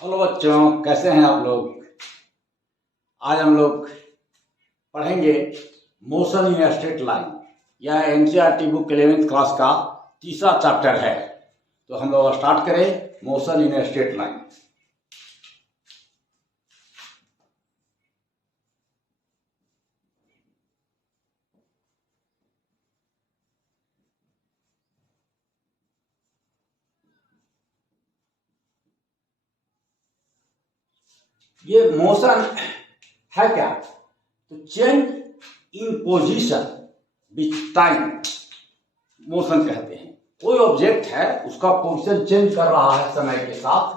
Hello बच्चों, कैसे हैं आप लोग। आज हम लोग पढ़ेंगे मोशन इन स्ट्रेट लाइन। यह एनसीईआरटी बुक 11th क्लास का तीसरा चैप्टर है। तो हम लोग स्टार्ट करें मोशन इन स्ट्रेट लाइन। ये मोशन है क्या? तो change in position with time motion कहते हैं। कोई ऑब्जेक्ट है, उसका पोजीशन चेंज कर रहा है समय के साथ,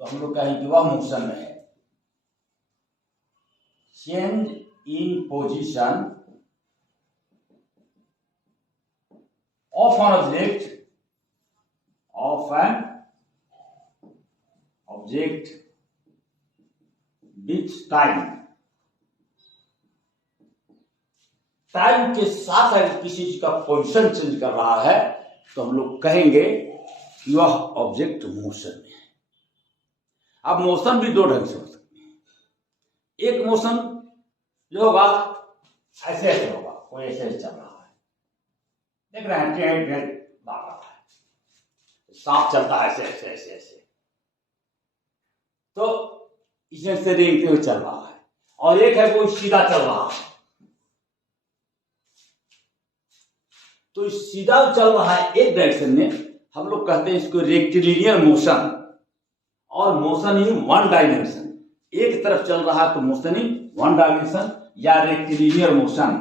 तो हम लोग कहेंगे वह मोशन में है। Change in position of an object with time के साथ अगर किसी चीज का पोजीशन चेंज कर रहा है तो हम लोग कहेंगे कि वह ऑब्जेक्ट मोशन में है। अब मोशन भी दो ढंग से हो सकते हैं। एक मोशन जो होगा ऐसे ऐसे होगा, कोई ऐसे ऐसे चल रहा है, देख रहे हैं, ट्रेन ट्रेन भाग रहा है, सांप चलता है ऐसे ऐसे ऐसे ऐसे, तो इसमें से रेंगते हुए चल रहा है। और एक है कोई सीधा चल रहा है, तो सीधा चल रहा है एक डायरेक्शन में, हम लोग कहते हैं इसको रेक्टिलिनियर मोशन। और मोशन इन वन डायमेंशन, एक तरफ चल रहा है तो मोशन इन वन डायमेंशन या रेक्टिलिनियर मोशन।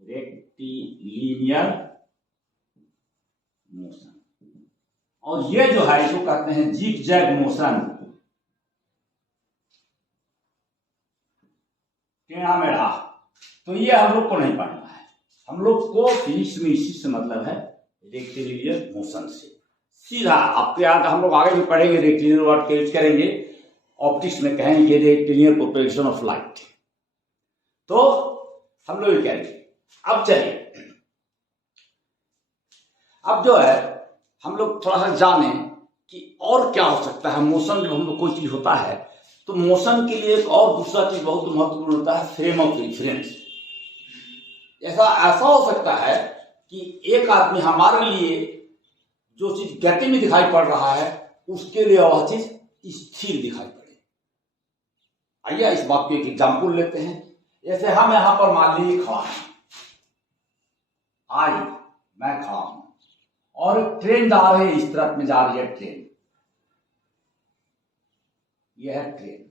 Rectilinear motion. और ये जो है इसको कहते हैं जिग जैग मोशन, टेढ़ा मेढ़ा। तो ये हम लोग को नहीं पढ़ना है। हम लोग को फिजिक्स में इसी से मतलब है, रेक्टिलिनियर मोशन से। सीधा आपके याद, हम लोग आगे भी पढ़ेंगे रेक्टिलिनियर वर्ड के यूज करेंगे, ऑप्टिक्स में कहेंगे रेक्टिलिनियर प्रोपेगेशन ऑफ लाइट। तो हम लोग ये कहेंगे। अब चलिए, अब जो है हम लोग थोड़ा सा जाने कि और क्या हो सकता है मोशन। जब हम लोग कोई चीज होता है तो मोशन के लिए एक और दूसरा चीज बहुत महत्वपूर्ण होता है, फ्रेम ऑफ रेफरेंस। ऐसा हो सकता है कि एक आदमी हमारे लिए जो चीज गति में दिखाई पड़ रहा है उसके लिए वह चीज स्थिर दिखाई पड़े। आइए इस बात को एक एग्जाम्पल लेते हैं। जैसे हम यहां पर मान लीजिए खड़ा है, मैं खड़ा हूं और ट्रेन जा रही है, इस तरफ में जा रही है ट्रेन, यह है ट्रेन।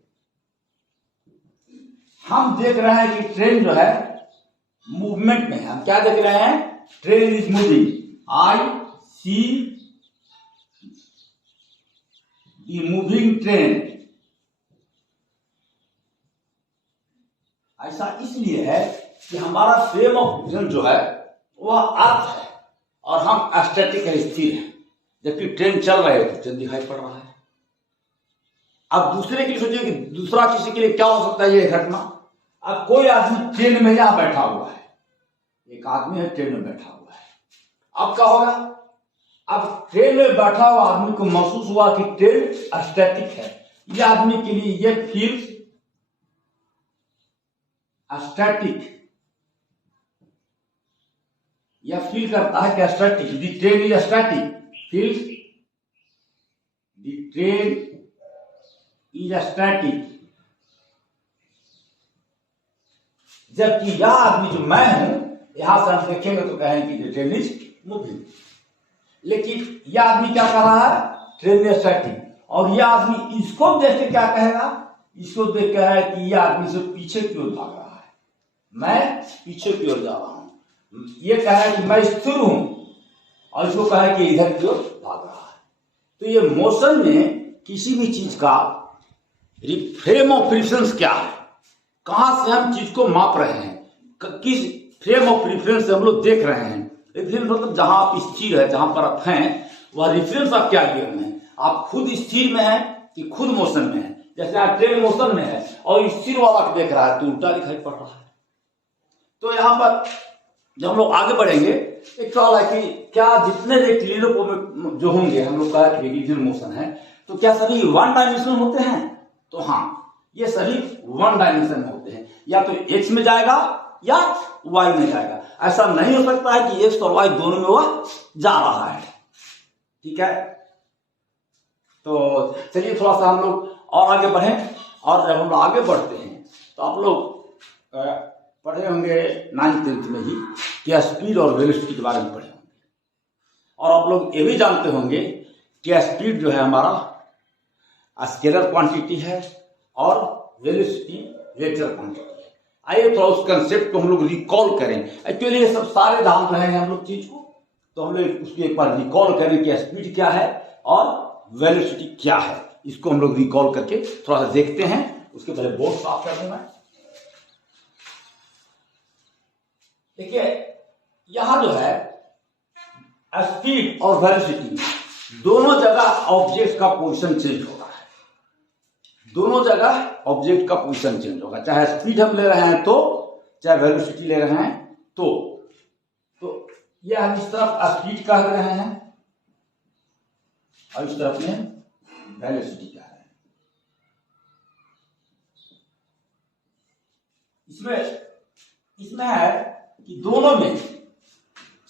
हम देख रहे हैं कि ट्रेन जो है मूवमेंट में है। हम क्या देख रहे हैं? Train is moving. I see the moving train. ऐसा इसलिए है कि हमारा फ्रेम ऑफ विजन जो है वह अर्थ है और हम स्टैटिक है, स्थिर है, जबकि ट्रेन चल रही है तो ट्रेन दिखाई पड़ रहा है। अब दूसरे के लिए सोचिए कि दूसरा किसी के लिए क्या हो सकता है ये घटना। अब कोई आदमी ट्रेन में यहां बैठा हुआ है, एक आदमी है ट्रेन में बैठा हुआ है, अब क्या होगा? अब ट्रेन में बैठा हुआ आदमी को महसूस हुआ कि ट्रेन स्टैटिक है। यह आदमी के लिए ये फील स्टैटिक, यह फील करता है कि static, the train is static, feel the train is static. जबकि यह आदमी जो मैं हूं, यहां से हम देखेंगे तो कहेंगे कि ट्रेन इज मूविंग। लेकिन यह आदमी क्या कर रहा है? Train is static. और यह आदमी इसको देख के क्या कहेगा? इसको देख के है कि यह आदमी से पीछे की ओर भाग रहा है, मैं पीछे की ओर जा रहा हूं। ये कहे कि मैं स्थिर हूं और इसको कहे कि इधर की ओर भाग रहा है। तो ये मोशन में किसी भी चीज का फ्रेम ऑफ रेफरेंस क्या है, कहां से हम चीज को माप रहे हैं, किस फ्रेम ऑफ रेफरेंस से हम लोग देख रहे हैं। रेफरेंस मतलब जहां आप स्थिर है, जहां पर आप हैं, वह रेफरेंस आप क्या लिए हुए हैं। आप खुद स्थिर में हैं कि खुद मोशन में है। जैसे आप ट्रेन मोशन में है और स्थिर वाला देख रहा है तो उल्टा दिखाई पड़ रहा है। तो यहां पर जब हम लोग आगे बढ़ेंगे, एक सवाल है कि क्या जितने रेक्टिलिनियर जो होंगे, हम लोग का रेक्टिलिनियर मोशन है, तो क्या सभी वन डायमेंशनल होते हैं? तो हाँ, ये सभी वन डायमेंशन में होते हैं, या तो एक्स में जाएगा या वाई में जाएगा। ऐसा नहीं हो सकता है कि एक्स और वाई दोनों में वह जा रहा है। ठीक है, तो चलिए थोड़ा सा हम लोग और आगे बढ़ें। और जब हम आगे बढ़ते हैं तो आप लोग पढ़े होंगे 9th 10th में ही कि स्पीड और वेलोसिटी के बारे में पढ़े होंगे, और आप लोग ये भी जानते होंगे कि स्पीड जो है हमारा स्केलर क्वांटिटी है और वेलोसिटी वेक्टर क्वांटिटी है। आइए थोड़ा उस कंसेप्ट को हम लोग रिकॉल करें। एक्चुअली ये सब सारे जान रहे हैं हम लोग चीज को, तो हम लोग उसको एक बार रिकॉल करें कि स्पीड क्या है और वेलोसिटी क्या है। इसको हम लोग रिकॉल करके थोड़ा सा देखते हैं। उसके पहले बोर्ड साफ कर दूं मैं। देखिए यहां जो है स्पीड और वेलोसिटी दोनों जगह ऑब्जेक्ट का पोजीशन चेंज होगा। दोनों जगह ऑब्जेक्ट का पोजीशन चेंज होगा, चाहे स्पीड हम ले रहे हैं तो, चाहे वेलोसिटी ले रहे हैं तो ये हम इस तरफ स्पीड कह रहे हैं और इस तरफ में वेलोसिटी कह रहे हैं। इसमें है कि दोनों में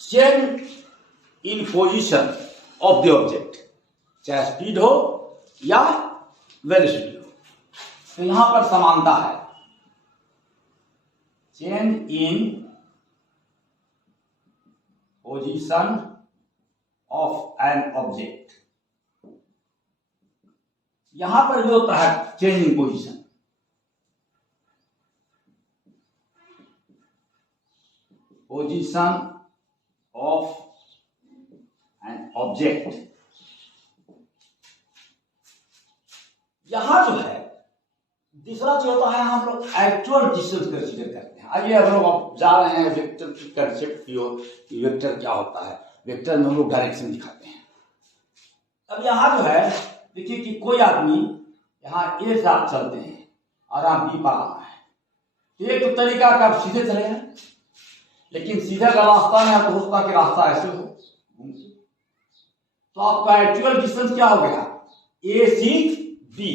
change in position of the object, चाहे स्पीड हो या वेलोसिटी हो, तो यहां पर समानता है। Change in position of an object, यहां पर जो होता है change in position, position of an object, यहां जो है दूसरा जो होता है हम लोग एक्चुअल डिस्टेंस कंसीडर करते हैं। आइए हम लोग जा रहे हैं वेक्टर की कंसेप्ट की ओर कि वेक्टर क्या होता है। वेक्टर में हम लोग डायरेक्शन दिखाते हैं। अब यहां जो है देखिए कि कोई आदमी यहाँ ए से आप चलते हैं और आप बी पर आना है, तो एक तो तरीका का आप सीधे चले हैं, लेकिन सीधे का रास्ता में आपको हो सकता कि रास्ता ऐसे हो, तो आपका एक्चुअल डिस्टेंस क्या हो गया? ए सी बी।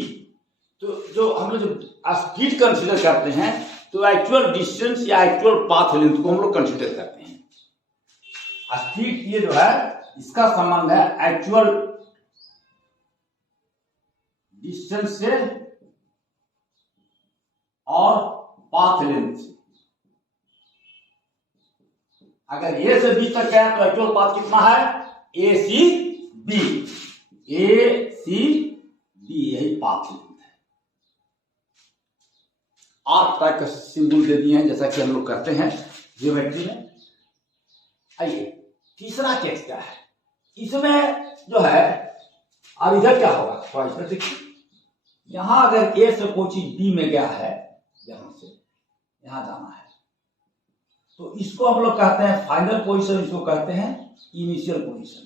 तो जो हम लोग जब स्पीड कंसीडर करते हैं तो एक्चुअल डिस्टेंस या एक्चुअल पाथ लेंथ को हम लोग कंसीडर करते हैं। स्पीड ये जो है इसका संबंध है एक्चुअल डिस्टेंस से और पाथ लेंथ से। अगर ए से बी तक है तो एक्चुअल पाथ कितना है? ए सी बी। ए सी बी यही पाथ लेंथ है। 8 टाइप का सिंबल दे दिए हैं जैसा कि हम लोग करते हैं ज्योमेट्री में। आइए तीसरा केस क्या है? इसमें जो है अब इधर क्या होगा थोड़ा इसमें देखिए। यहां अगर ए से कोई चीज बी में गया है, यहां से यहां जाना है, तो इसको हम लोग कहते हैं फाइनल पोजीशन, इसको कहते हैं इनिशियल पोजीशन।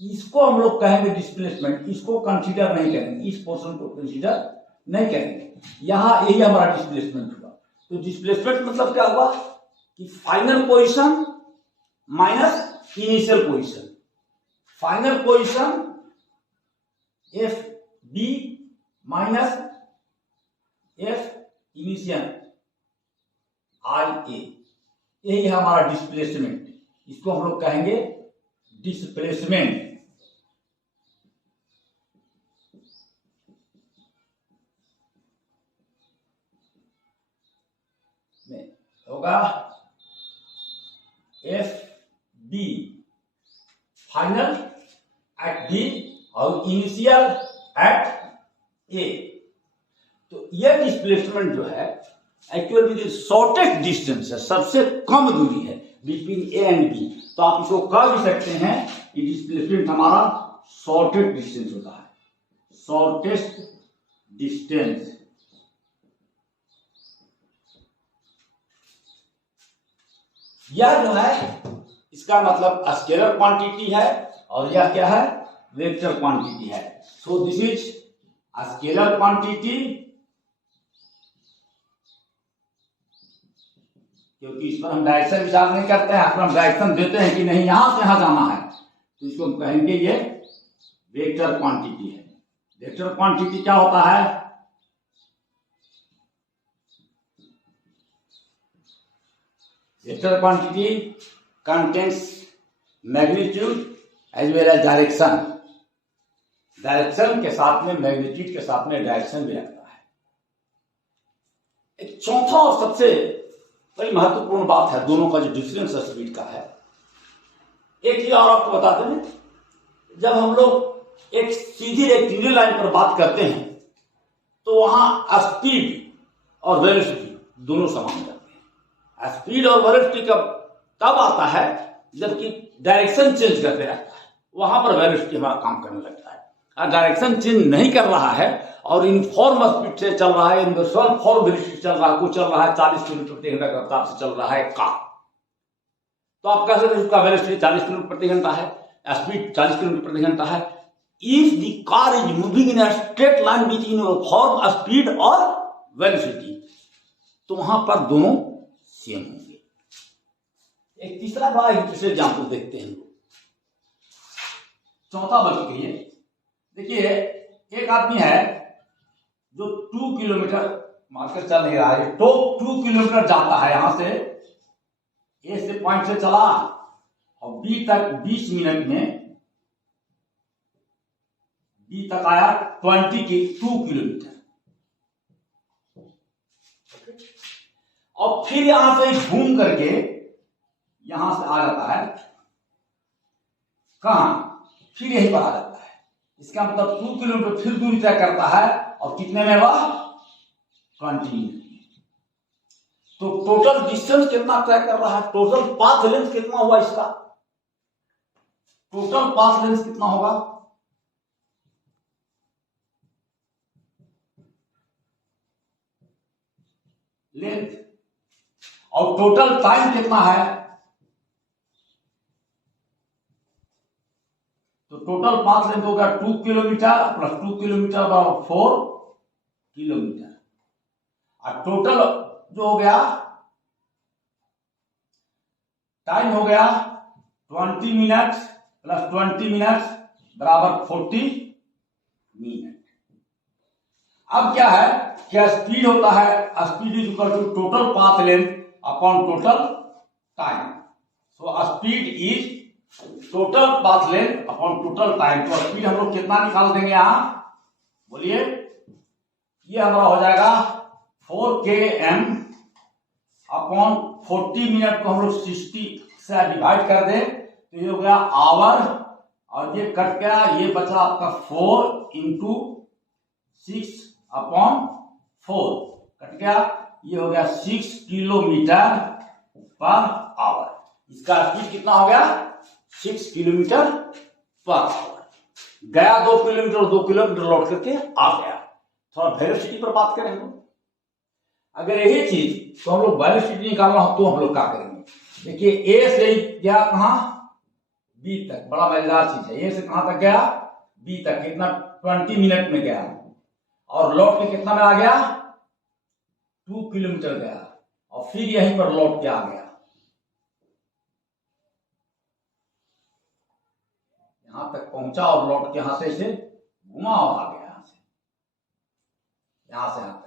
इसको हम लोग कहेंगे डिस्प्लेसमेंट। इसको कंसीडर नहीं करेंगे, इस पोर्शन को कंसीडर नहीं करेंगे। यहां यही हमारा डिस्प्लेसमेंट हुआ। तो डिस्प्लेसमेंट मतलब क्या हुआ कि final position minus initial position. Final position F B minus F initial I A, यही है हमारा डिस्प्लेसमेंट। इसको हम लोग कहेंगे डिस्प्लेसमेंट। होगा F B final at B और इनिशियल एट ए। तो यह डिस्प्लेसमेंट जो है एक्चुअली जो शॉर्टेस्ट डिस्टेंस है, सबसे कम दूरी है बिटवीन ए एंड बी। तो आप इसको कह भी सकते हैं कि डिस्प्लेसमेंट हमारा शॉर्टेस्ट डिस्टेंस होता है। शॉर्टेस्ट डिस्टेंस यह जो है इसका मतलब स्केलर क्वांटिटी है और यह क्या है? वेक्टर क्वांटिटी है। So this is scalar quantity, क्योंकि इस पर हम डायरेक्शन विचार नहीं करते हैं, हम डायरेक्शन देते हैं कि नहीं यहां से यहां जाना है, तो इसको कहेंगे ये वेक्टर क्वांटिटी है। वेक्टर क्वांटिटी क्या होता है? Vector quantity contains magnitude as well as direction. Direction के साथ में मैग्नीट्यूड के साथ में डायरेक्शन भी रखता है। एक चौथा और सबसे बड़ी महत्वपूर्ण बात है दोनों का जो डिफरेंस स्पीड का है। एक चीज और आपको बता दें, जब हम लोग एक सीधी रेक्टेंगुलर लाइन पर बात करते हैं तो वहां स्पीड और वेलोसिटी दोनों समान रहते हैं। स्पीड और वेलोसिटी तब आता है जबकि डायरेक्शन चेंज करते रहता है, वहां पर वेलोसिटी हमारा काम करने लगता है। और डायरेक्शन चेंज नहीं कर रहा है और यूनिफॉर्म स्पीड से चल रहा है, यूनिफॉर्म वेलोसिटी चल रहा है, कुछ चल रहा है 40 किलोमीटर प्रति घंटा की रफ्तार से चल रहा है कार, तो आप कह सकते हैं उसका वेलोसिटी 40 किलोमीटर प्रति घंटा है, स्पीड 40 किलोमीटर प्रति घंटा है। If the car is moving in a straight line with uniform speed और वेलोसिटी, तो वहां पर दोनों सेम होंगे। एक तीसरा बड़ा इंटरेस्टिंग एग्जाम्पल देखते हैं, चौथा बल्कि कहिए। देखिए एक आदमी है जो 2 किलोमीटर मार्कर चल नहीं रहा है, तो 2 किलोमीटर जाता है, यहां से ए से पॉइंट से चला और बी तक 20 मिनट में बी तक आया 2 किलोमीटर, और फिर यहां से घूम करके यहां से आ जाता है कहां, फिर यहीं पर आ जाता है। इसका मतलब 2 किलोमीटर फिर दूरी तय करता है और कितने में वह 20 मिनट। तो टोटल डिस्टेंस कितना तय कर रहा है, टोटल पाथ लेंथ कितना हुआ इसका, टोटल पाथ लेंथ कितना होगा, लेंथ, और टोटल टाइम कितना है, तो टोटल पाथ लेंथ होगा 2 किलोमीटर प्लस 2 किलोमीटर बराबर 4 किलोमीटर, और टोटल जो हो गया टाइम हो गया 20 मिनट प्लस 20 मिनट बराबर 40 मिनट। अब क्या है, क्या स्पीड होता है, speed is equal to total path length upon total time. So speed is total path length upon total time. तो स्पीड हम लोग कितना निकाल देंगे यहां, बोलिए, ये हमारा हो जाएगा 4 km अपॉन 40 मिनट को हम लोग 60 से डिवाइड कर दे तो ये हो गया आवर, और ये कट गया, ये बचा आपका 4 इंटू 6 अपॉन 4 कट गया, ये हो गया 6 किलोमीटर पर आवर। इसका स्पीड कितना हो गया, 6 किलोमीटर पर आवर। गया 2 किलोमीटर और 2 किलोमीटर लौट करके आ गया। थोड़ा वेलोसिटी पर बात करें हम लोग, अगर यही चीज तो हम लोग वेलोसिटी निकालना हो तो हम लोग क्या करेंगे। देखिए ए से गया कहां, बी तक, बड़ा मजेदार चीज है। ए से कहां तक गया, बी तक, कितना 20 मिनट में गया, और लौट के कितना में आ गया, 2 किलोमीटर गया, और फिर यहीं पर लौट के आ गया, यहां तक पहुंचा और लौट के यहां से इसे घुमा और आ गया, यहां से यहां तक।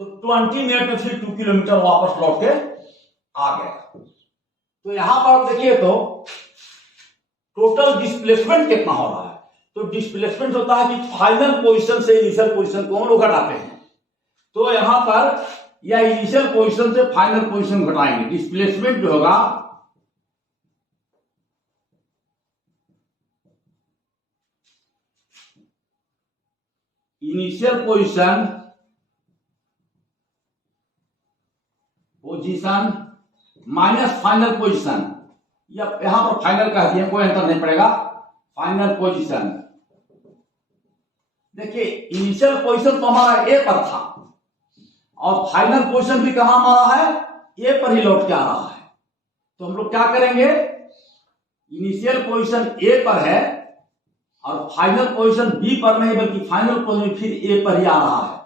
तो 20 मिनट में फिर 2 किलोमीटर वापस लौट के आ गया। तो यहां पर आप देखिए तो टोटल डिस्प्लेसमेंट कितना हो रहा है, तो डिस्प्लेसमेंट होता है कि फाइनल पोजीशन से इनिशियल पोजीशन को हम लोग घटाते हैं, तो यहां पर या इनिशियल पोजीशन से फाइनल पोजीशन घटाएंगे। डिस्प्लेसमेंट जो होगा initial position minus final position, या यहां पर फाइनल कह दिए, कोई अंतर नहीं पड़ेगा, फाइनल पोजीशन देखिए इनिशियल पोजीशन तो हमारा ए पर था और फाइनल पोजीशन भी कहां हमारा है, ए पर ही लौट के आ रहा है। तो हम लोग क्या करेंगे, इनिशियल पोजीशन ए पर है और फाइनल पोजीशन बी पर नहीं बल्कि फाइनल पोजीशन फिर ए पर ही आ रहा है।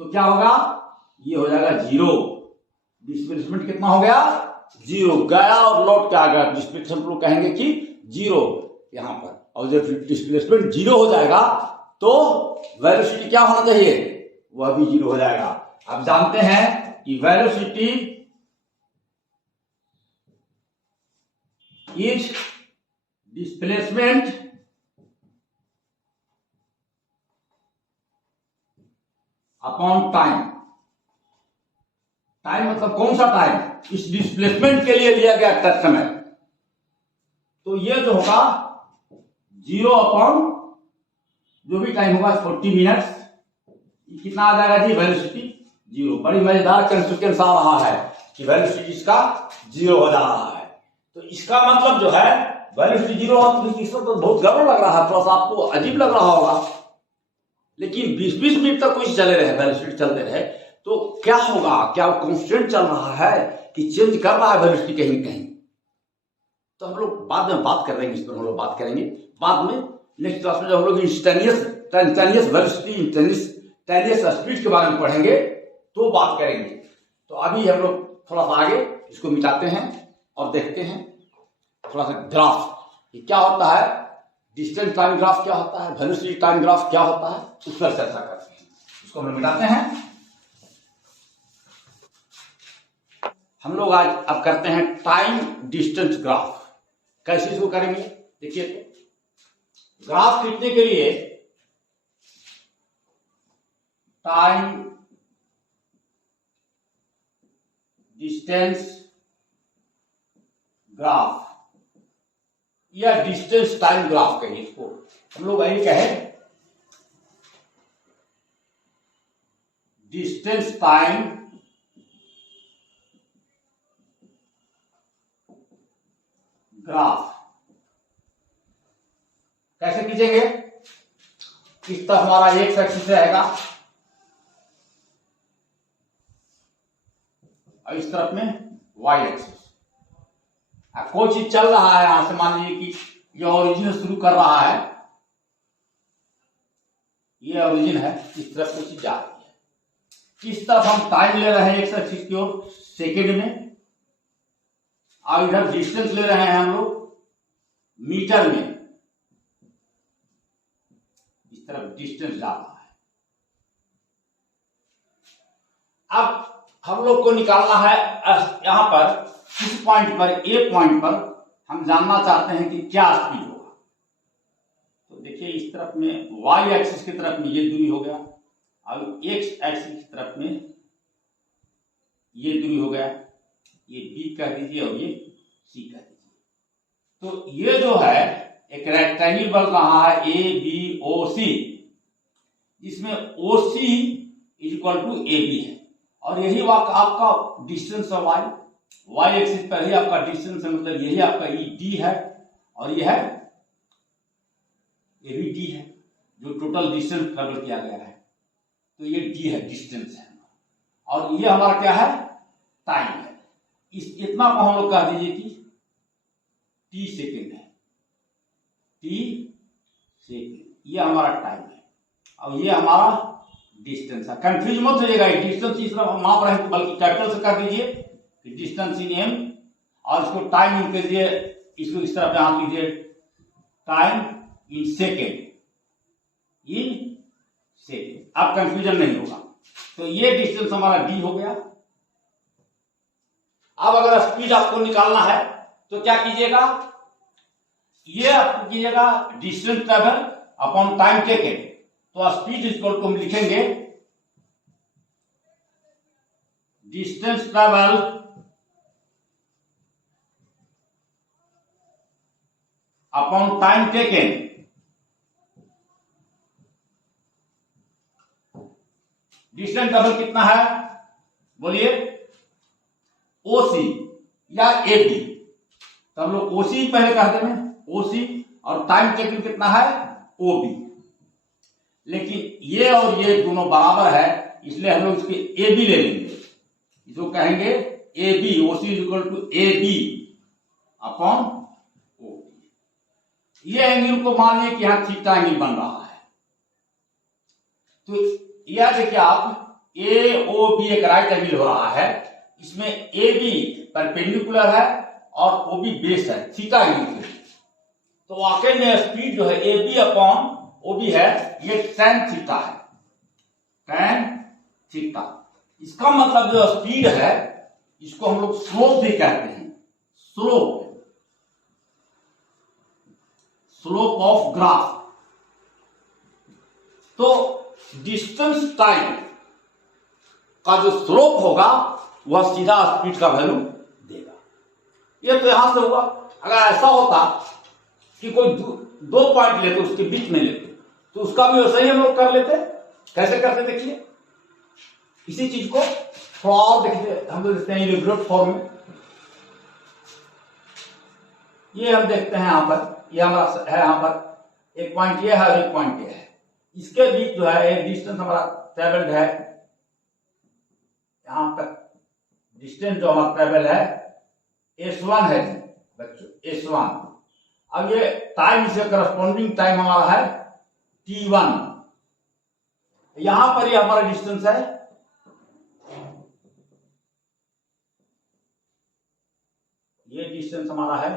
तो क्या होगा, ये हो जाएगा 0। डिस्प्लेसमेंट कितना हो गया, 0 गया और लौट के आ गया। डिस्प्लेसमेंट लोग कहेंगे कि 0 यहां पर, और जब डिस्प्लेसमेंट 0 हो जाएगा तो वेलोसिटी क्या होना चाहिए, वह भी 0 हो जाएगा। अब जानते हैं कि velocity is displacement upon time. Time मतलब कौन सा टाइम, इस डिस्प्लेसमेंट के लिए लिया गया तय समय। तो ये जो होगा 0 अपॉन जो भी टाइम होगा 40 मिनट्स, कितना आ जाएगा जी, वेलोसिटी 0। बड़ी मजेदार कंसेक्वेंस आ रहा है कि वेलोसिटी इसका 0 हो जा रहा है। तो इसका मतलब जो है वेलोसिटी 0 हो, तो इसमें तो बहुत गड़बड़ लग रहा है, थोड़ा सा आपको अजीब लग रहा होगा। लेकिन 20-20 मिनट तक कुछ चले रहे, वेलोसिटी चलते रहे तो क्या होगा, क्या वो कांस्टेंट चल रहा है कि चेंज कर रहा है वेलोसिटी कहीं कहीं। तो हम लोग बाद में बात कर रहे हैं, इस पर हम लोग बात करेंगे बाद में नेक्स्ट क्लास में, जब हम लोग इंस्टेंटेनियस वेलोसिटी, इंस्टेंटेनियस स्पीड के बारे में पढ़ेंगे तो बात करेंगे। तो अभी हम लोग थोड़ा सा आगे इसको मिटाते हैं और देखते हैं थोड़ा सा ग्राफ, ये क्या होता है, डिस्टेंस टाइम ग्राफ क्या होता है, वेलोसिटी टाइम ग्राफ क्या होता है, उस पर चर्चा करते हैं। इसको हम लोग मिटाते हैं। हम लोग आज अब करते हैं टाइम डिस्टेंस ग्राफ। कैसे इसको करेंगे, देखिए तो ग्राफ खींचने के लिए टाइम डिस्टेंस ग्राफ या डिस्टेंस टाइम ग्राफ कहिए इसको, हम लोग यही कहें डिस्टेंस टाइम ग्राफ। कैसे खींचेंगे, इस तरफ हमारा एक्स एक्सिस रहेगा और इस तरफ में वाई एक्सिस। कोई चीज चल रहा है यहां से, मान लीजिए कि ये ओरिजिन शुरू कर रहा है, ये ओरिजिन है, इस तरफ कोई चीज जा रही है। इस तरफ हम टाइम ले रहे हैं एक्स एक्सिस की ओर सेकेंड में, और इधर डिस्टेंस ले रहे हैं हम लोग मीटर में, इस तरफ डिस्टेंस जा रहा है। अब हम लोग को निकालना है यहां पर इस पॉइंट पर, ए पॉइंट पर हम जानना चाहते हैं कि क्या स्पीड होगा। तो देखिए इस तरफ में वाई एक्सिस की तरफ में ये दूरी हो गया, और एक्स एक्सिस की तरफ में ये दूरी हो गया, ये बी कह दीजिए और ये सी कह दीजिए। तो ये जो है एक रेक्टेंगल बन रहा है ए बी ओ सी, जिसमें O C is equal to A B है, और यही आपका डिस्टेंस है वाई। वाई एक्सिस पर ही आपका डिस्टेंस है, मतलब यही आपका ई डी है और ये है ये भी डी है, जो टोटल डिस्टेंस ट्रेवल किया गया है। तो ये डी है, डिस्टेंस है, और ये हमारा क्या है, टाइम है। इस इतना को हम लोग कह दीजिए कि टी सेकेंड है, टी सेकेंड, ये हमारा टाइम है और ये हमारा डिस्टेंस है। कंफ्यूज मत होइएगा, डिस्टेंस इस तरफ हम माप रहे हैं बल्कि कैपिटल से कर दीजिए डिस्टेंस इन एम, और इसको टाइम इन कीजिए, इसको इस तरफ यहां कीजिए time in second, in second. अब कंफ्यूजन नहीं होगा। तो ये डिस्टेंस हमारा डी हो गया। अब अगर स्पीड आपको निकालना है तो क्या कीजिएगा, ये आपको कीजिएगा distance travel upon time taken. तो स्पीड इक्वल टू हम लिखेंगे distance travel upon time taken. Distance travel कितना है बोलिए, ओसी या ए बी। तो हम लोग ओसी पहले कहते हैं, ओसी, और टाइम टेकन कितना है, ओ बी। लेकिन ये और ये दोनों बराबर है, इसलिए हम लोग इसके ए बी ले लेंगे। इसको कहेंगे A B, O C is equal to A B upon O. ये एंगल को मान लीजिए कि यहां थीटा एंगल बन रहा है, तो यह देखिए आप ए ओ बी एक राइट एंगल हो रहा है, इसमें ए बी परपेंडिकुलर है और ओ बी बेस है थीटा एंगल के। तो वाकई में स्पीड जो है A B upon O B है, ये tan थीटा है, tan थीटा। इसका मतलब जो स्पीड है इसको हम लोग स्लोप भी कहते हैं, स्लोप, स्लोप ऑफ ग्राफ। तो डिस्टेंस टाइम का जो स्लोप होगा वह सीधा स्पीड का वैल्यू देगा। ये तो यहां से हुआ। अगर ऐसा होता कि कोई दो पॉइंट लेते उसके बीच में लेते तो उसका भी वैसा ही हम लोग कर लेते। कैसे करते देखिए, इसी चीज को थोड़ा और देखिए, हम लोग देखते हैं इलेबोरेट फॉर्म में। ये हम देखते हैं यहां पर, ये हमारा है यहां पर एक पॉइंट ये है और एक पॉइंट ये है, इसके बीच जो है एक डिस्टेंस हमारा ट्रेवल्ड है, यहां तक डिस्टेंस जो हमारा ट्रेवल है S1 है बच्चों, S1। अब ये टाइम से करस्पॉन्डिंग टाइम हमारा है T1। यहां पर ये हमारा डिस्टेंस है, ये डिस्टेंस हमारा है,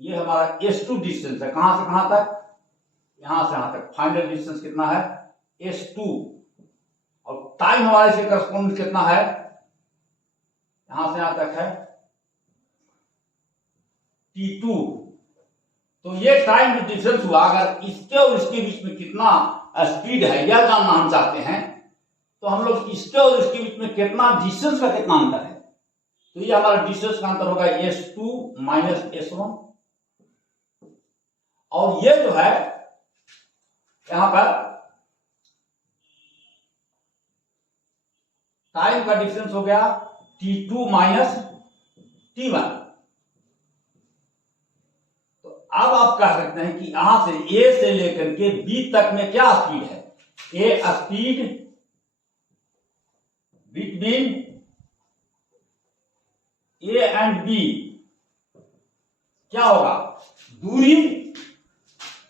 ये हमारा S2 डिस्टेंस है। कहां से कहां तक? यहां से यहां तक। फाइनल डिस्टेंस कितना है? S2। और टाइम हमारे से करस्पॉन्ड कितना है? यहां से यहां तक है T2। तो ये टाइम जो डिफरेंस हुआ, अगर इसके और इसके बीच में कितना स्पीड है यह जानना हम चाहते हैं, तो हम लोग इसके और इसके बीच में कितना डिस्टेंस का कितना अंतर है, तो ये हमारा डिस्टेंस का अंतर होगा S2 माइनस S1। और ये जो है यहां पर टाइम का डिफरेंस हो गया T2 माइनस T1। तो अब आप कह सकते हैं कि यहां से A से लेकर के B तक में क्या स्पीड है? ए speed between A and B क्या होगा? दूरी।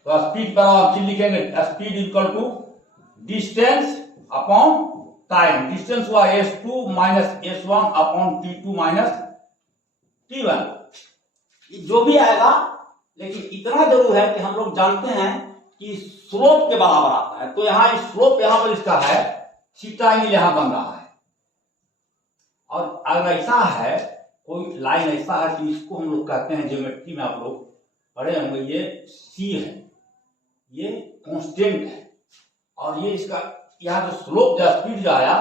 तो स्पीड पर आप चीज लिखेंगे, speed equal to distance upon time. Distance हुआ S2 minus S1 upon T2 minus T1। जो भी आएगा, लेकिन इतना जरूर है कि हम लोग जानते हैं कि स्लोप के बराबर आता है। तो यहां स्लोप यहां पर इसका है, थीटा एंगल यहां बन रहा है। और अगर ऐसा है, कोई लाइन ऐसा है कि इसको हम लोग कहते हैं, ज्योमेट्री में आप लोग पढ़े होंगे, ये C है, ये कांस्टेंट है, और ये इसका यहाँ जो स्लोप जो स्पीड जो आया,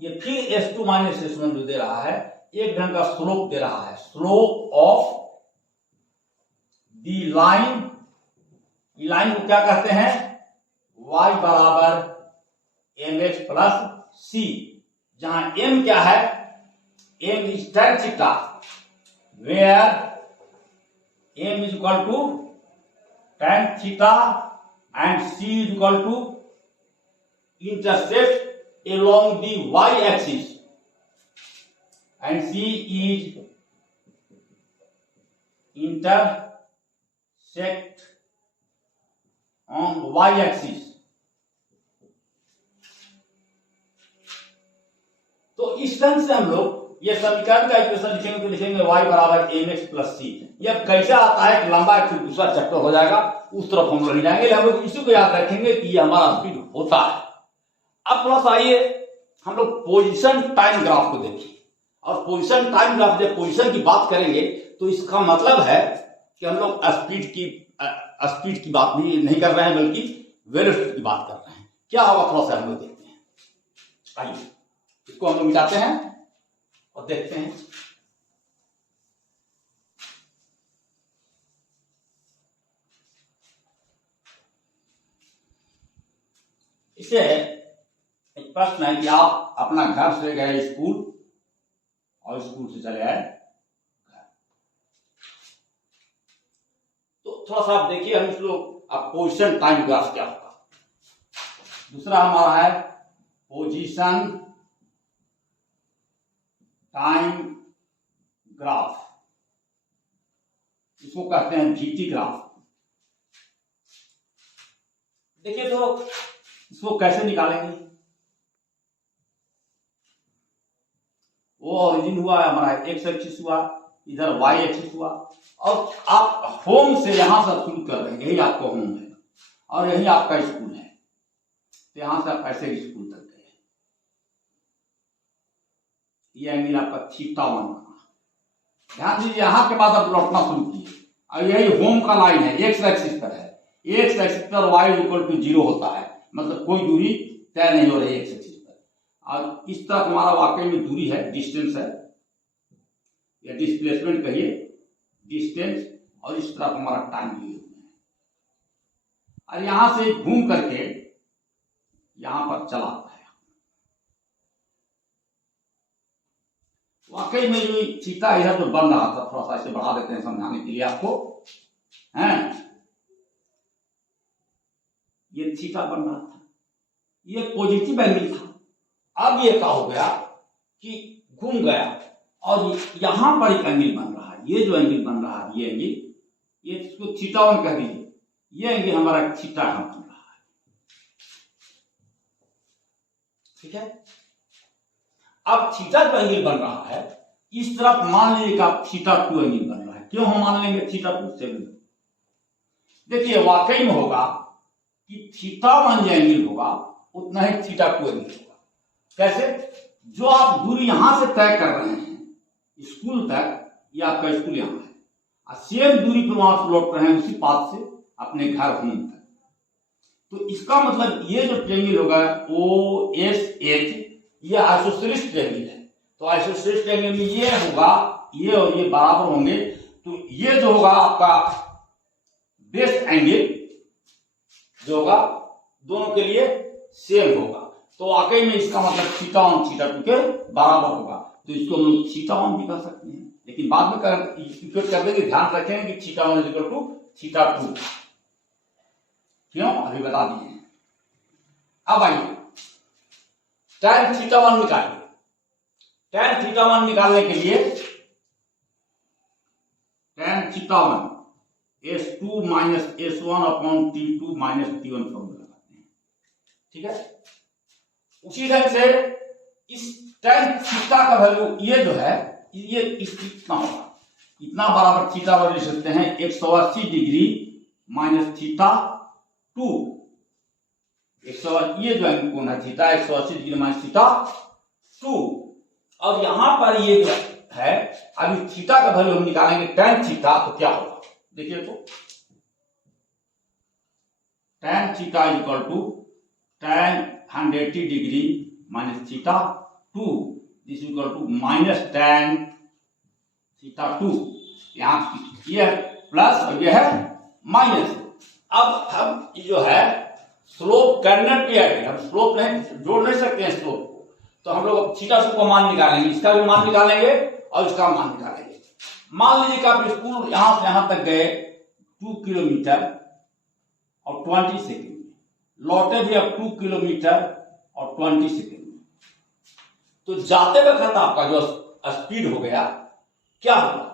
ये फिर S2 माइनस S1 जो दे रहा है, एक ढंग का स्लोप दे रहा है, slope of the line. Line को क्या कहते हैं? y बराबर mx प्लस c, जहां m क्या है? m is tan theta, where m is equal to tan theta and c is equal to intercept along the y axis, and c is intersect on y axis। तो इस ढंग से हम लोग ये समीकरण का इक्वेशन लिखेंगे, तो लिखेंगे y बराबर mx प्लस सी। यह कैसे आता है, एक लंबा फिर दूसरा चैप्टर हो जाएगा, उस तरफ हम लोग नहीं जाएंगे। हम लोग इसी को याद रखेंगे कि ये हमारा स्पीड होता है। अब थोड़ा सा आइए हम लोग पोजीशन टाइम ग्राफ को देखिए। और पोजीशन टाइम ग्राफ, जब पोजीशन की बात करेंगे तो इसका मतलब है कि हम लोग स्पीड की बात भी नहीं कर रहे हैं, बल्कि वेलोसिटी की बात कर रहे हैं। क्या होगा थोड़ा सा हम लोग देखते हैं। आइए इसको हम लोग मिटाते हैं और देखते हैं। इसे एक प्रश्न है कि आप अपना घर से गए स्कूल और स्कूल से चले आए घर। थोड़ा सा आप देखिए, हम इसको अब पोजीशन टाइम ग्राफ क्या होगा। दूसरा हमारा है पोजीशन टाइम ग्राफ, इसको कहते हैं जीटी ग्राफ। देखिए तो इसको कैसे निकालेंगे। वो ओरिजिन हुआ हमारा एक्स एक्सिस हुआ, इधर वाई एक्सिस हुआ, और आप होम से यहां से शुरू कर रहे हैं, यही आपका होम है और यही आपका स्कूल है, तो यहां से आप ऐसे स्कूल तक गए। ये एंगल आपका θ1 बना। ध्यान दीजिए, यहां के बाद आप लौटना शुरू किए और यही होम का लाइन है, एक्स एक्सिस पर है। एक्स एक्सिस पर y इक्वल टू 0 होता है, मतलब कोई दूरी तय नहीं हो रही एक्स एक्सिस पर, और इस तरफ हमारा वाकई में दूरी है, डिस्टेंस है, या डिस्प्लेसमेंट कहिए, डिस्टेंस, और इस तरफ हमारा टाइम लिए हुए है, और यहां से घूम करके यहां पर चला है। वाकई में जो थीटा इधर जो बन रहा था, थोड़ा सा इसे बढ़ा देते हैं समझाने के लिए आपको, हैं ये थीटा बन रहा था, ये पॉजिटिव एंगल था। अब ये क्या हो गया कि घूम गया और यहां पर एक एंगल बन रहा है, ये जो एंगल बन रहा है, ये एंगल, ये इसको θ1 कह दीजिए, ये एंगल हमारा थीटा का बन रहा है। ठीक है, अब थीटा जो एंगल बन रहा है, इस तरफ मान लीजिए आप θ2 एंगल बन रहा है। क्यों हम मान लेंगे θ2 से? देखिए वाकई में होगा कि θ1 जो एंगल होगा उतना ही θ2 एंगल होगा। कैसे? जो आप दूरी यहां से तय कर रहे हैं स्कूल तक, ये आपका स्कूल यहां है, और सेम दूरी पर वहां से लौट रहे हैं उसी पाथ से अपने घर होम तक, तो इसका मतलब ये जो ट्रायंगल होगा OSH, ये आइसोसेलेस ट्रायंगल है। तो आइसोसेलेस ट्रायंगल में ये होगा, ये और ये बराबर होंगे, तो ये जो होगा आपका बेस एंगल जो होगा दोनों के लिए सेम होगा, तो वाकई में इसका मतलब θ1 θ2 के बराबर होगा, तो इसको हम लोग θ1 भी कर सकते हैं, लेकिन बाद में करने के ध्यान रखें कि θ1 = θ2। क्यों? अभी बता दिए। अब आइए tan θ1 निकालिए। tan θ1 निकालने के लिए tan θ1 S2 minus S1 upon T2 minus T1 formula लगाते हैं। ठीक है, उसी ढंग से इस tan थीटा का वैल्यू ये जो है, ये इतना होगा, इतना बराबर थीटा वैल्यू लिख सकते हैं 180 डिग्री माइनस θ2। ये जो कोण है थीटा 180 डिग्री माइनस θ2, और यहां पर ये जो है, अभी थीटा का वैल्यू हम निकालेंगे tan थीटा, तो क्या होगा देखिए, तो tan theta equal to tan 180 degree minus θ2, this equal to minus tan θ2। यहाँ ये प्लस और ये है माइनस। अब हम जो है स्लोप करना किया है, हम स्लोप नहीं जोड़ नहीं सकते हैं स्लोप को, तो हम लोग θ2 का मान निकालेंगे, इसका भी मान निकालेंगे और इसका मान निकालेंगे। मान लीजिए कि आप स्कूल यहां से यहां तक गए 2 किलोमीटर और 20 सेकेंड में, लौटे भी अब 2 किलोमीटर और 20 सेकेंड में, तो जाते वक्त आपका जो स्पीड हो गया क्या होगा,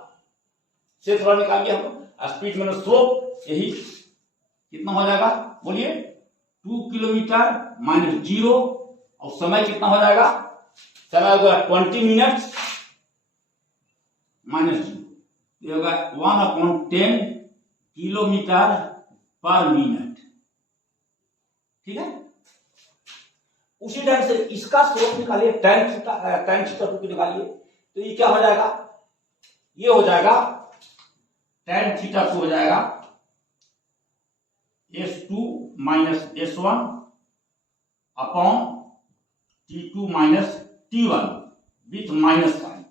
से थोड़ा निकालिए हम, स्पीड में स्लोप, यही कितना हो जाएगा बोलिए, 2 किलोमीटर माइनस 0, और समय कितना हो जाएगा, समय होगा 20 मिनट माइनस 0, ये होगा 1/10 किलोमीटर पर मिनट। ठीक है, उसी ढंग से इसका स्लोप निकालिए, tan θ2 की निकालिए, तो ये क्या हो जाएगा, ये हो जाएगा tan θ2 हो जाएगा S2 minus S1 upon T2 minus T1 with minus sign.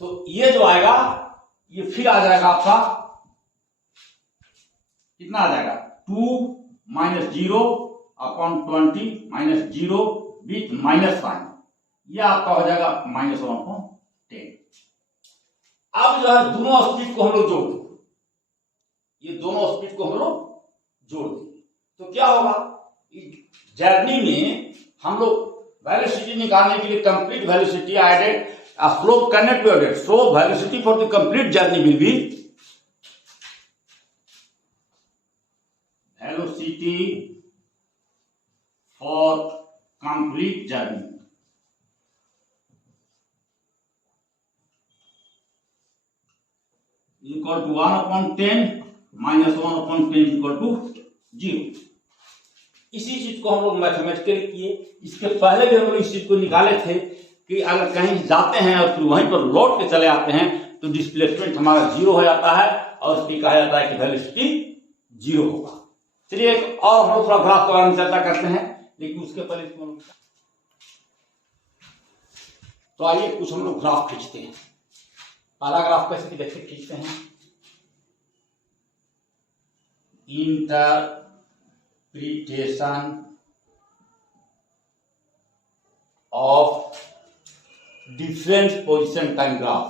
तो ये जो आएगा, ये फिर आ जाएगा आपका कितना आ जाएगा, 2 minus 0 upon 20 minus 0 with minus sign, ये आपका हो जाएगा -1/10। अब जो है दोनों स्पीड को हम लोग जोड़, ये दोनों स्पीड को हम लोग जोड़ देंगे तो क्या होगा, जर्नी में हम लोग वेलोसिटी निकालने के लिए complete velocity added, slope can not be added, so velocity for the complete journey will be velocity for complete journey equal to 1/10 minus 1/10 equal to 0। इसी चीज को हम लोग मैथमेटिकली किए। इसके पहले भी हम लोग इस चीज को निकाले थे कि अगर कहीं जाते हैं और फिर वहीं पर लौट के चले आते हैं तो डिस्प्लेसमेंट हमारा 0 हो जाता है और उसकी कहा जाता है कि वेलोसिटी 0 होगा। चलिए एक और हम लोग थोड़ा ग्राफ के बारे में चर्चा करते हैं, लेकिन उसके पहले तो आइए कुछ हम लोग ग्राफ खींचते हैं। पहला ग्राफ कैसे देखते खींचते हैं, interpretation of different position time graph,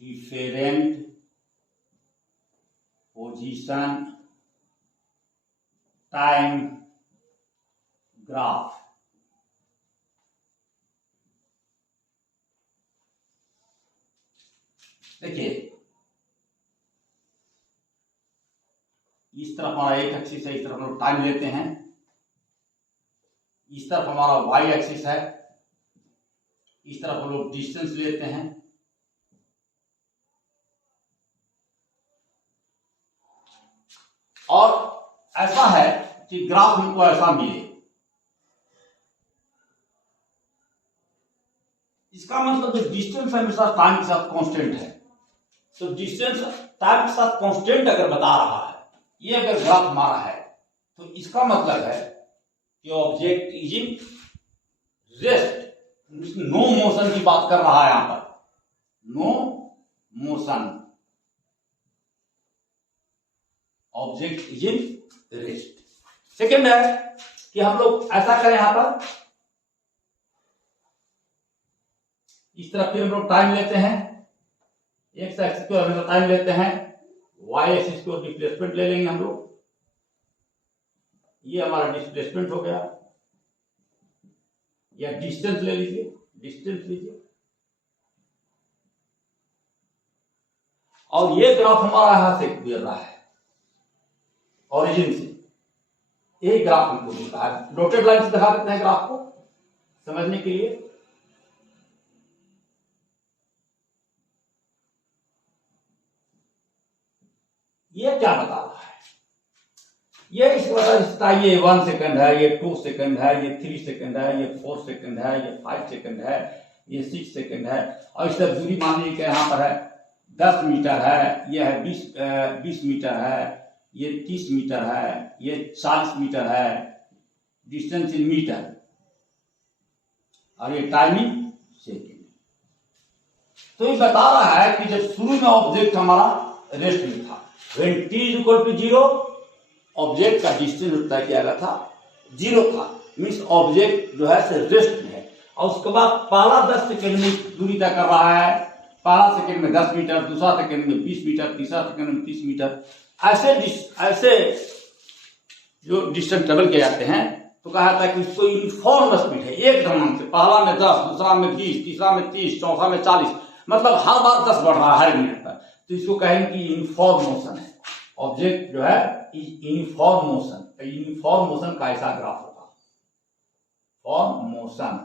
different position time graph. देखिए इस तरफ हमारा एक एक्सिस है, इस तरफ हम लोग टाइम लेते हैं, इस तरफ हमारा वाई एक्सिस है, इस तरफ हम लोग डिस्टेंस लेते हैं। और ऐसा है कि ग्राफ हमको ऐसा मिले, इसका मतलब जो डिस्टेंस हमेशा टाइम के साथ कांस्टेंट है, तो डिस्टेंस टाइम के साथ कांस्टेंट अगर बता रहा है, ये अगर ग्राफ हमारा है, तो इसका मतलब है कि object is in rest, no motion की बात कर रहा है यहां पर, no motion, object is in rest. Second है कि हम लोग ऐसा करें, यहां पर इस तरफ फिर हम लोग टाइम लेते हैं, एक्स एक्सिस को हम लोग टाइम लेते हैं, वाई एक्सिस को डिस्प्लेसमेंट ले लेंगे हम लोग, ये हमारा डिस्प्लेसमेंट हो गया, या डिस्टेंस ले लीजिए, डिस्टेंस लीजिए, और ये ग्राफ हमारा यहां से गुजर रहा है ओरिजिन से, यही ग्राफ हमको मिलता है। डॉटेड लाइन से दिखा देते हैं ग्राफ को समझने के लिए। ये क्या बता रहा है, ये इस बता, ये 1 सेकंड है, ये 2 सेकंड है, ये 3 सेकंड है, ये 4 सेकंड है, ये 5 सेकंड है, ये 6 सेकंड है, और इस तरफ दूरी मान लीजिए यहाँ पर है 10 मीटर है, ये है 20 मीटर है, ये 30 मीटर है, ये 40 मीटर है, डिस्टेंस इन मीटर, और ये टाइमिंग सेकेंड। तो ये बता रहा है कि जब शुरू में ऑब्जेक्ट हमारा रेस्ट में था, when t is equal to 0, object का डिस्टेंस तय किया गया था 0 था, मीन्स ऑब्जेक्ट जो है रेस्ट में है, और उसके बाद पहला 10 सेकंड में दूरी तय कर रहा है, पहला सेकंड में 10 मीटर, दूसरा सेकंड में 20 मीटर, तीसरा सेकंड में 30 मीटर, ऐसे जो डिस्टेंस ट्रेवल किए जाते हैं, तो कहा जाता है कि इसको यूनिफॉर्म स्पीड है, एक क्रमांक से, पहला में 10, दूसरा में 20, तीसरा में 30, चौथा में 40, मतलब हर बार 10 बढ़ रहा है हर मिनट पर, तो इसको कहेंगे कि यूनिफॉर्म मोशन है, ऑब्जेक्ट जो है यूनिफॉर्म मोशन। यूनिफॉर्म मोशन का ऐसा ग्राफ होगा, फॉर्म मोशन,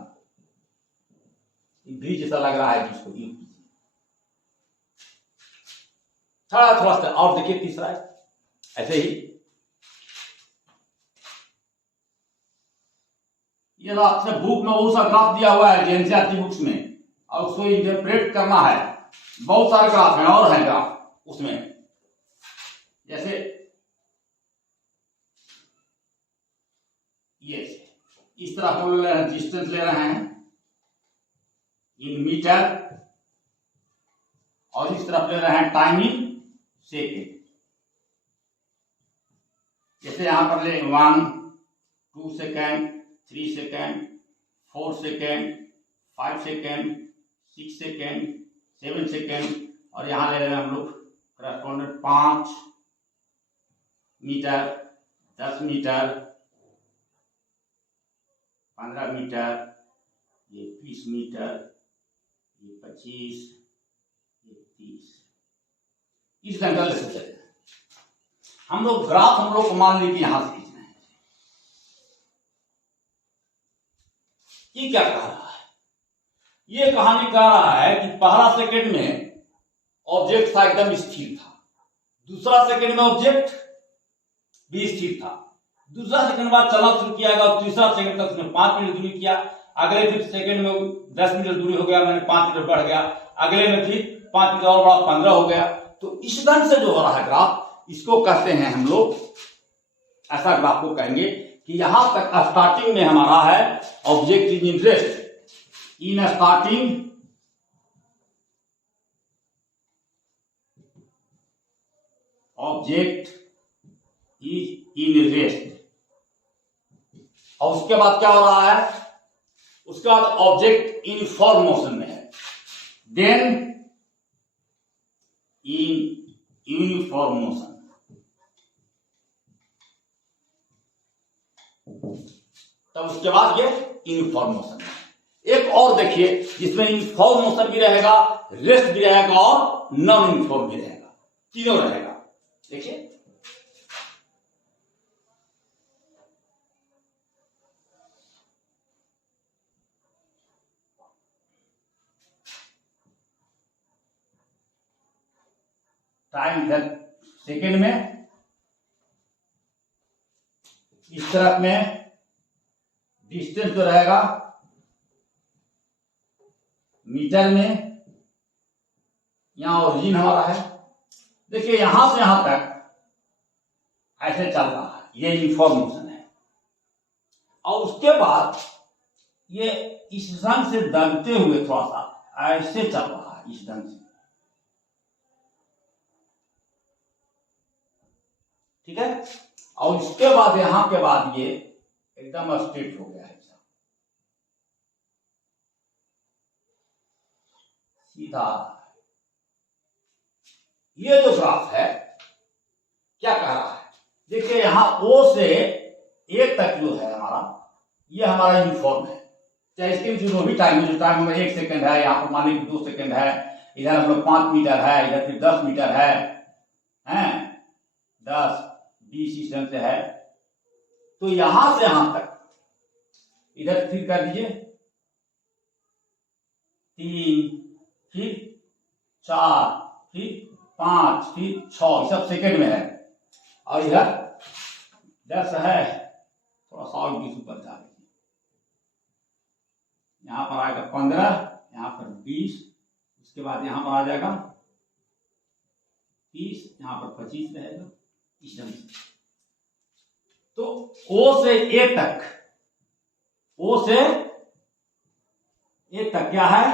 ब्रिज जैसा लग रहा है जिसको थोड़ा थोड़ा सा और देखिए, तीसरा है ऐसे ही, ये आपने बुक में बहुत सा ग्राफ दिया हुआ है एनसीईआरटी बुक्स में, और उसको इंटरप्रेट करना है, बहुत सारे ग्राफ हैं और हैं ग्राफ उसमें, जैसे ये इस तरह हम लोग डिस्टेंस ले रहे हैं इन मीटर, और इस तरफ ले रहे हैं टाइम इन सेकेंड। जैसे यहां पर ले 1, 2 second, 3 second, 4 second, 5 second, 6 second, 7 second, और यहां ले रहे हैं हम लोग करेस्पॉन्डेंट 5 मीटर, 10 मीटर, 15 मीटर, ये 20 मीटर, ये 25, ये 30, इस एंगल से चले। हम लोग ग्राफ हम लोग को मान लीजिए यहां से खींचना है। ये क्या कह रहा है? ये कहानी कह रहा है कि पहला सेकंड में ऑब्जेक्ट था एकदम स्थिर था, दूसरा सेकंड में ऑब्जेक्ट भी स्थिर था, दूसरा सेकंड बाद चलना शुरू किया गया और तीसरा सेकंड तक उसने 5 मीटर दूरी किया, अगले फिर सेकंड में 10 मीटर दूरी हो गया, मैंने 5 मीटर बढ़ गया, अगले में फिर 5 मीटर और बढ़ा 15 हो गया। तो इस ढंग से जो हो रहा है ग्राफ, इसको कहते हैं हम लोग, ऐसा ग्राफ को कहेंगे कि यहां तक स्टार्टिंग में हमारा है object is in rest, in starting object is in rest, और उसके बाद क्या हो रहा है, उसके बाद ऑब्जेक्ट इन फॉर्म मोशन में है, देन इन यूनिफॉर्म मोशन, तब उसके बाद ये यूनिफॉर्म मोशन है। एक और देखिए जिसमें यूनिफॉर्म मोशन भी रहेगा, रेस्ट भी रहेगा और नॉन यूनिफॉर्म भी रहेगा, तीनों रहेगा। देखिए टाइम इधर सेकेंड में, इस तरफ में डिस्टेंस जो रहेगा मीटर में, यहां ओरिजिन हमारा है। देखिए यहां से यहां तक ऐसे चल रहा है, ये यूनिफॉर्म मोशन है, और उसके बाद ये इस ढंग से दबते हुए थोड़ा सा ऐसे चल रहा है, इस ढंग से, ठीक है। और इसके बाद यहां के बाद ये एकदम स्ट्रेट हो गया है, सीधा। ये जो ग्राफ है क्या कह रहा है, देखिए यहां O से A तक जो है हमारा, ये हमारा यूनिफॉर्म है, चाहे इसके जो भी टाइम है, जो टाइम में 1 सेकंड है, यहाँ पर मान लीजिए 2 सेकंड है, इधर हम लोग 5 मीटर है, इधर फिर 10 मीटर है, 10 20 इस ढंग से है। तो यहां से यहां तक, इधर फिर कर दीजिए 3, फिर 4, फिर 5, फिर 6, सब सेकंड में है, और इधर 10 है, थोड़ा सा और 20 ऊपर जा, यहां पर आएगा 15, यहां पर 20, उसके बाद यहां पर आ जाएगा 30, यहां पर 25 रहेगा, इस ढंग से। तो O से A तक, O से A तक क्या है,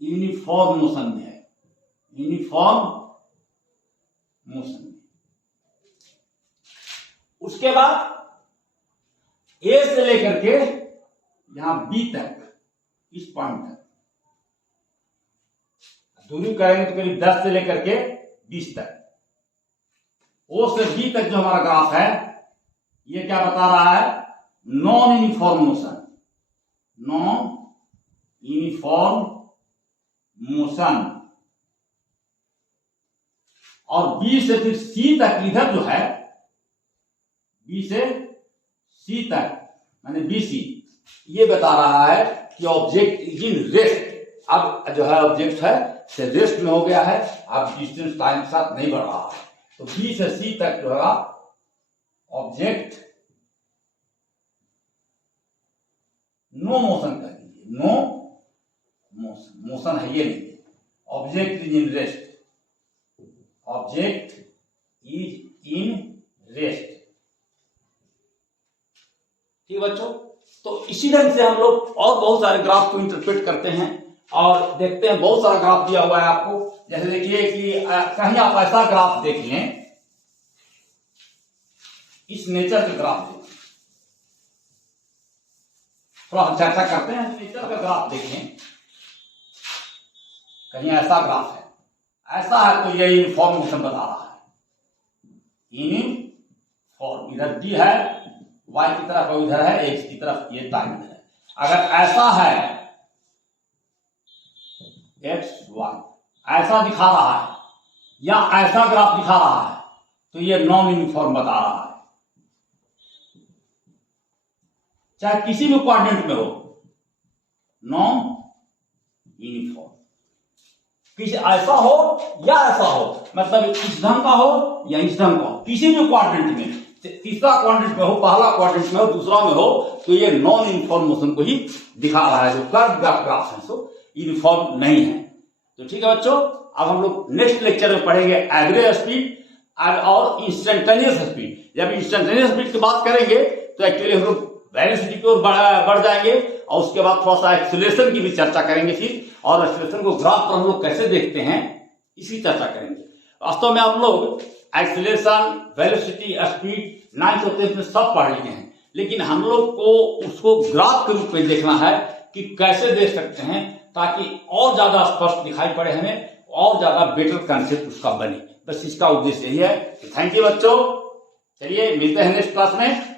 यूनिफॉर्म मोशन में है, यूनिफॉर्म मोशन में। उसके बाद A से लेकर के यहां B तक, इस पॉइंट तक दूरी करेंगे तो करीब 10 से लेकर के 20 तक। O से B तक जो हमारा ग्राफ है, ये क्या बता रहा है, non uniform motion, non uniform motion. और B से फिर C तक, इधर जो है B से C तक माने BC, ये बता रहा है कि ऑब्जेक्ट इज इन रेस्ट। अब जो है ऑब्जेक्ट है से रेस्ट में हो गया है, अब डिस्टेंस टाइम के साथ नहीं बढ़ रहा है। तो B से C तक जो है ऑब्जेक्ट नो मोशन कर दीजिए, नो मोशन, मोशन है ये नहीं, object is in rest, object is in rest. ठीक बच्चों, तो इसी ढंग से हम लोग और बहुत सारे ग्राफ को इंटरप्रेट करते हैं और देखते हैं। बहुत सारा ग्राफ दिया हुआ है आपको, जैसे देखिए कि कहीं आप ऐसा ग्राफ देख लें, इस नेचर का ग्राफ देखें, थोड़ा हम चर्चा करते हैं। नेचर का ग्राफ देखें, कहीं ऐसा ग्राफ है, ऐसा है तो ये यूनिफॉर्म मोशन बता रहा है, यूनिफॉर्म। इधर डी है, वाई की तरफ और इधर है एक्स की तरफ, ये टाइम है। अगर ऐसा है एक्स वाई ऐसा दिखा रहा है या ऐसा ग्राफ दिखा रहा है तो ये नॉन यूनिफॉर्म बता रहा है, चाहे किसी भी क्वाड्रेंट में हो, नॉन यूनिफॉर्म। किसी ऐसा हो या ऐसा हो, मतलब इस ढंग का हो या इस ढंग का हो, किसी भी क्वाड्रेंट में, तीसरा क्वाड्रेंट में हो, पहला क्वाड्रेंट में हो, दूसरा में हो, तो ये नॉन यूनिफॉर्म मोशन को ही दिखा रहा है। जो कर्व ग्राफ है सो यूनिफॉर्म नहीं है। तो ठीक है बच्चों, अब हम लोग नेक्स्ट लेक्चर में पढ़ेंगे एवरेज स्पीड और इंस्टेंटेनियस स्पीड। जब इंस्टेंटेनियस स्पीड की बात करेंगे तो एक्चुअली हम लोग वेलोसिटी की ओर बढ़ जाएंगे और उसके बाद थोड़ा सा एक्सीलरेशन की भी चर्चा करेंगे फिर, और एक्सीलरेशन को ग्राफ पर हम लोग कैसे देखते हैं इसकी चर्चा करेंगे। वास्तव में आप लोग एक्सीलरेशन, वेलोसिटी, स्पीड 9th और 10th में सब पढ़ लिए हैं, लेकिन हम लोग को उसको ग्राफ के रूप में देखना है कि कैसे देख सकते हैं ताकि और ज्यादा स्पष्ट दिखाई पड़े, हमें और ज्यादा बेटर कंसेप्ट उसका बने। बस इसका उद्देश्य यही है। थैंक यू बच्चों, चलिए मिलते हैं नेक्स्ट क्लास में।